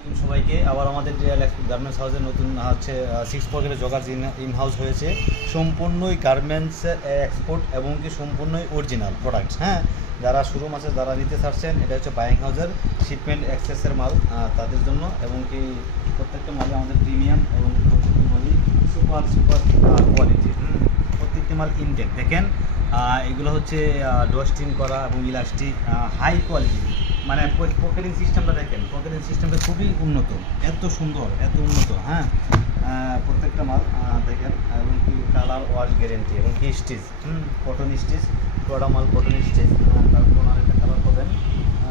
আলাইকুম সবাইকে। আবার আমাদের গার্মেন্টস হাউসের নতুন হচ্ছে সিক্স পকেটের জগার ইন হাউস হয়েছে। সম্পূর্ণই গার্মেন্টসের এক্সপোর্ট এবং কি সম্পূর্ণই অরিজিনাল প্রোডাক্টস হ্যাঁ? যারা শুরু আছে, যারা নিতে চাচ্ছেন, এটা হচ্ছে বাইং হাউসের শিপমেন্ট অ্যাক্সেসের মাল তাদের জন্য। এবং কি প্রত্যেকটা মালই আমাদের প্রিমিয়াম এবং প্রত্যেকটা মালই সুপার সুপার কোয়ালিটি প্রত্যেকটি মাল ইনটেক দেখেন। এগুলো হচ্ছে ডস্টিং করা এবং ইলাস্টিক হাই কোয়ালিটি মানে পকেটিং সিস্টেমটা দেখেন পকেটিং সিস্টেমটা খুবই উন্নত, এত সুন্দর, এত উন্নত হ্যাঁ? প্রত্যেকটা মাল দেখেন, এবং কি কালার ওয়াশ গ্যারেন্টি এবং কি স্টিচ হুম? কটন স্টিচ পুরোটা মাল কটন স্টিচ তারপর আরেকটা কালার পাবেন।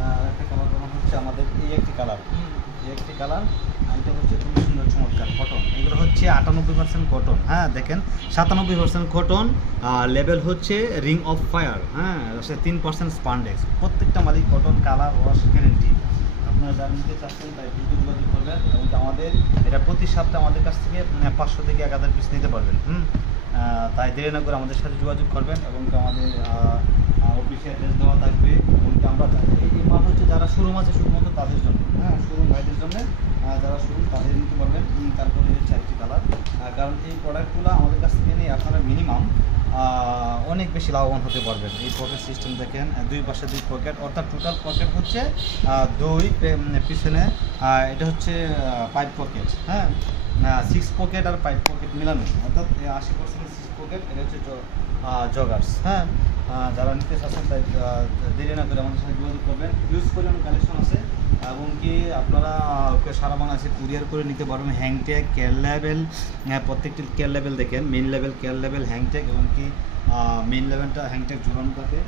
আর একটা কালার পাবেন হচ্ছে আমাদের এই একটি কালার এই একটি কালার এটা হচ্ছে খুবই সুন্দর চমৎকার কটন এগুলো হচ্ছে আটানব্বই পার্সেন্ট কটন হ্যাঁ দেখেন, সাতানব্বই পার্সেন্ট কটন লেভেল হচ্ছে রিং অফ ফায়ার হ্যাঁ তিন পার্সেন্ট স্পান্ডেক্স প্রত্যেকটা মালিক কটন কালার ওয়াশ গ্যারেন্টি আপনারা যারা নিতে চাচ্ছেন তাই দ্রুত যোগাযোগ করবেন এবং আমাদের, এটা প্রতি সপ্তাহে আমাদের কাছ থেকে পাঁচশো থেকে এক হাজার পিস নিতে পারবেন, হুম? তাই দেরি না করে আমাদের সাথে যোগাযোগ করবেন এবং আমাদের অফিসে অ্যাড্রেস দেওয়া থাকবে এবং আমরা এই মাল হচ্ছে যারা শোরুম আছে শুধুমাত্র তাদের জন্য। হ্যাঁ শোরুম ভাইদের জন্য যারা শোরুম তাদের নিতে পারবেন। তারপরে হচ্ছে একটি কালার কারণ এই প্রোডাক্টগুলো আমাদের কাছ থেকে নিয়ে আপনারা মিনিমাম অনেক বেশি লাভবান হতে পারবেন। এই পকেট সিস্টেম দেখেন দুই পাশে দুই পকেট অর্থাৎ টোটাল পকেট হচ্ছে দুই পিছনে এটা হচ্ছে পাইপ পকেট হ্যাঁ? সিক্স পকেট আর পাইপ পকেট মিলানো। অর্থাৎ আশি পার্সেন্ট সিক্স পকেট এটা হচ্ছে জগার্স হ্যাঁ? যারা নিতে চাচ্ছেন তাই দেরি না করে আমাদের সাথে যোগাযোগ করবেন। ইউজ করে কালেকশন আছে, এবং কি আপনারা, ওকে সারা বাংলাদেশে কুরিয়ার করে নিতে পারবেন হ্যাংট্যাগ কেয়ার লেভেল প্রত্যেকটি কেয়ার লেভেল দেখেন main level care level hang tag এবং কি মেন লেভেলটা হ্যাংট্যাগ ঝুলানো থাকে।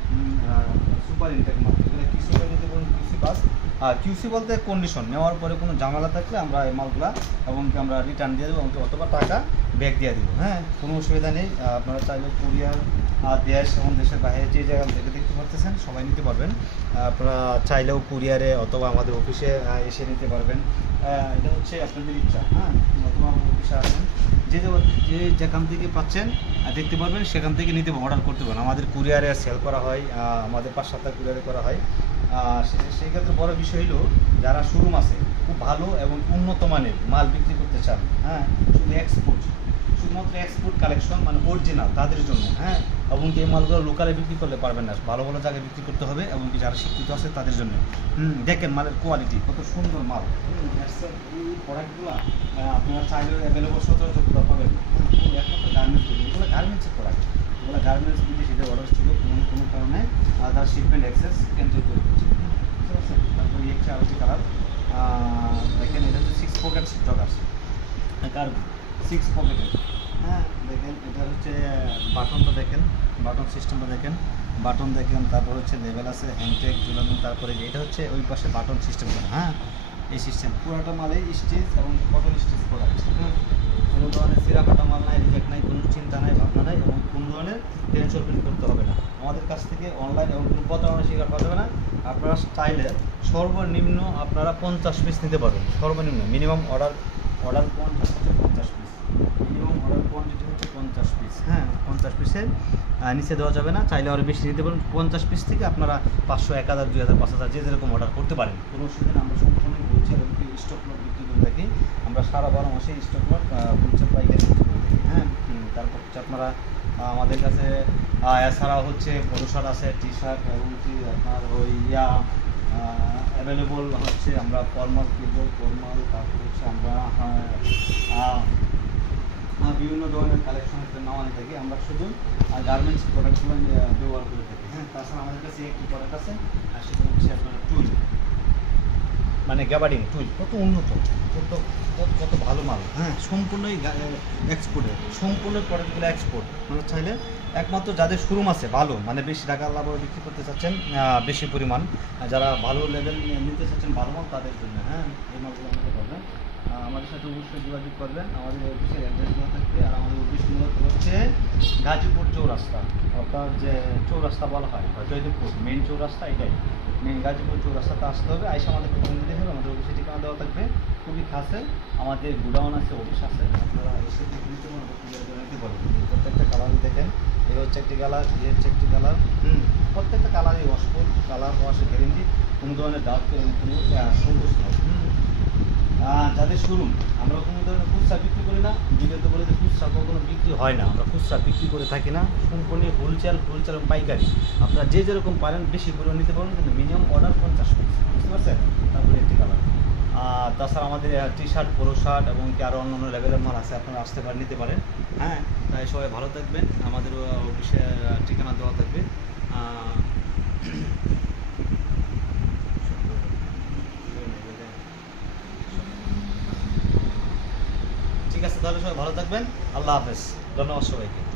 সুপার মাল এগুলো কিউসি করে নিতে পারেন কিউসি বাস কিউসি বলতে কন্ডিশন নেওয়ার পরে কোনো ঝামেলা থাকলে আমরা এই মালগুলা, এবং কি আমরা রিটার্ন দিয়ে দেবো, অথবা টাকা ব্যাক দিয়ে দেবো হ্যাঁ কোনো অসুবিধা নেই। আপনারা চাইলে কুরিয়ার দেশ এবং দেশের বাইরে যে জায়গা থেকে দেখতে পারতেছেন, সবাই নিতে পারবেন। আপনারা চাইলেও কুরিয়ারে অথবা আমাদের অফিসে এসে নিতে পারবেন। এটা হচ্ছে আপনাদের ইচ্ছা হ্যাঁ? অথবা আমার অফিসে আসেন। যে যে- যেখান থেকে পাচ্ছেন দেখতে পারবেন, সেখান থেকে নিতে অর্ডার করতে পারেন আমাদের কুরিয়ারে সেল করা হয় আমাদের পাঁচ সাতটা কুরিয়ারে করা হয়। সেই ক্ষেত্রে বড় বিষয় হলো, যারা শোরুম আছে, খুব ভালো এবং উন্নত মানের মাল বিক্রি করতে চান হ্যাঁ? শুধু এক্সপোর্ট শুধুমাত্র এক্সপোর্ট কালেকশন মানে অরিজিনাল তাদের জন্য হ্যাঁ? এবং এই মালগুলো লোকালে বিক্রি করলে পারবেন না। ভালো ভালো জায়গায় বিক্রি করতে হবে এবং কি যারা শিক্ষিত আছে তাদের জন্য। দেখেন মালের কোয়ালিটি কত সুন্দর মাল। এই প্রোডাক্টগুলো অ্যাভেলেবল গার্মেন্টসের প্রোডাক্ট গার্মেন্টস অর্ডার ছিল কোনো কোনো কারণে তার করে কালার দেখেন এটা হচ্ছে সিক্স পকেট জগার্স সিক্স পকেটের হ্যাঁ দেখেন, এটা হচ্ছে বাটনটা দেখেন, বাটন সিস্টেমটা দেখেন, বাটন দেখেন, তারপর হচ্ছে লেভেল আছে হ্যান্ডটেক ঝুলানো তারপরে এটা হচ্ছে ওই পাশে বাটন সিস্টেম হ্যাঁ এই সিস্টেম, পুরোটা মালে স্টিচ এবং কটন স্টিচ করা কোনো ধরনের সিরা কাটা মাল নাই রিজেক্ট নাই, কোনো চিন্তা নাই, ভাবনা নাই, এবং কোনো ধরনের টেনশন ফিল করতে হবে না। আমাদের কাছ থেকে অনলাইন এবং কোনো প্রতারণা শিকার করা যাবে না। আপনারা চাইলে সর্বনিম্ন আপনারা পঞ্চাশ পিস নিতে পারবেন, সর্বনিম্ন মিনিমাম অর্ডার অর্ডার কোয়ান্টিটি হচ্ছে পঞ্চাশ পিস মিনিমাম অর্ডার কোয়ান্টিটি হচ্ছে পঞ্চাশ পিস হ্যাঁ পঞ্চাশ পিসের নিচে দেওয়া যাবে না। চাইলে আরও বেশি নিতে পারেন। পঞ্চাশ পিস থেকে আপনারা পাঁচশো এক হাজার দুই হাজার পাঁচ হাজার যে যেরকম অর্ডার করতে পারেন। কোনো অসুবিধা আমরা সম্পূর্ণই বলছি এবং স্টক লট বিক্রি করে থাকি। আমরা সারা বারো মাসে স্টক লট হোলসেল পাইকারি বিক্রি করে থাকি। হ্যাঁ? তারপর হচ্ছে আপনারা আমাদের কাছে আহ, এছাড়াও হচ্ছে শার্ট আছে টি শার্ট এবং কি আপনার ওই ইয়া অ্যাভেলেবল হচ্ছে, আমরা ফর্মাল কিনবো ফর্মাল তারপর হচ্ছে আমরা বিভিন্ন ধরনের কালেকশন নাও আনে থাকি। আমরা শুধু গার্মেন্টস প্রোডাক্টগুলো ব্যবহার করে থাকি। হ্যাঁ তাছাড়া আমাদের কাছে একটি প্রোডাক্ট আছে, আর সেটা হচ্ছে আপনার টুল মানে গ্যাবারিং টুল কত উন্নত কত কত- কত ভালো মাল। হ্যাঁ সম্পূর্ণই এক্সপোর্টের সম্পূর্ণ প্রোডাক্টগুলো এক্সপোর্ট মানে চাইলে একমাত্র যাদের শোরুম আছে ভালো মানে বেশি টাকা লাভ বিক্রি করতে চাচ্ছেন বেশি পরিমাণ যারা ভালো লেভেল নিতে চাচ্ছেন ভালো মাল তাদের জন্য হ্যাঁ এই মালগুলো আমাদের পাবেন। আমাদের সাথে অবশ্যই যোগাযোগ করবেন আমাদের অফিসের অ্যাড্রেস দেওয়া থাকবে আর আমাদের অফিস মূলত হচ্ছে গাজীপুর চৌরাস্তা, অর্থাৎ যে চৌরাস্তা বলা হয়, বা জয়দেবপুর মেন চৌরাস্তা এটাই। মেন গাজীপুর চৌরাস্তাতে আসতে হবে, আইসা আমাদেরকে ফোন দিতে হবে আমাদের অফিসে ঠিকানা দেওয়া থাকবে। খুবই খাসে, আমাদের গুডাউন আছে অফিস আছে, আপনারা এসে দেখে নিতে পারবেন বা ক্লিয়ার করে নিতে পারবেন প্রত্যেকটা কালার দেখেন, এই হচ্ছে একটি কালার এই হচ্ছে একটি কালার হুম, প্রত্যেকটা কালারই ওয়াশফুল কালার ওয়াশের গ্যারেন্টি কোনো ধরনের ডাউট কোনো সন্তুষ্ট হুম যাদের শোরুম আমরা কোনো ধরনের খুচরা বিক্রি করি না। বিগত বলে যে খুচরা কখনো বিক্রি হয় না। আমরা খুচরা বিক্রি করে থাকি না। সম্পূর্ণ হোলসেল হোলসেল পাইকারি। আপনারা যে যেরকম পারেন, বেশি করে নিতে পারেন কিন্তু মিনিমাম অর্ডার পঞ্চাশ পিস। বুঝতে পারছেন? তারপরে একটি কালার আর তাছাড়া আমাদের টি শার্ট পোলো শার্ট এবং কি আরও অন্য অন্য লেভেলের মাল আছে, আপনারা আসতে পারেন, নিতে পারেন। হ্যাঁ তাই সবাই ভালো থাকবেন। আমাদের অফিসে ঠিকানা দেওয়া থাকবে। ঠিক আছে তাহলে সবাই ভালো থাকবেন। আল্লাহ হাফেজ। ধন্যবাদ সবাইকে।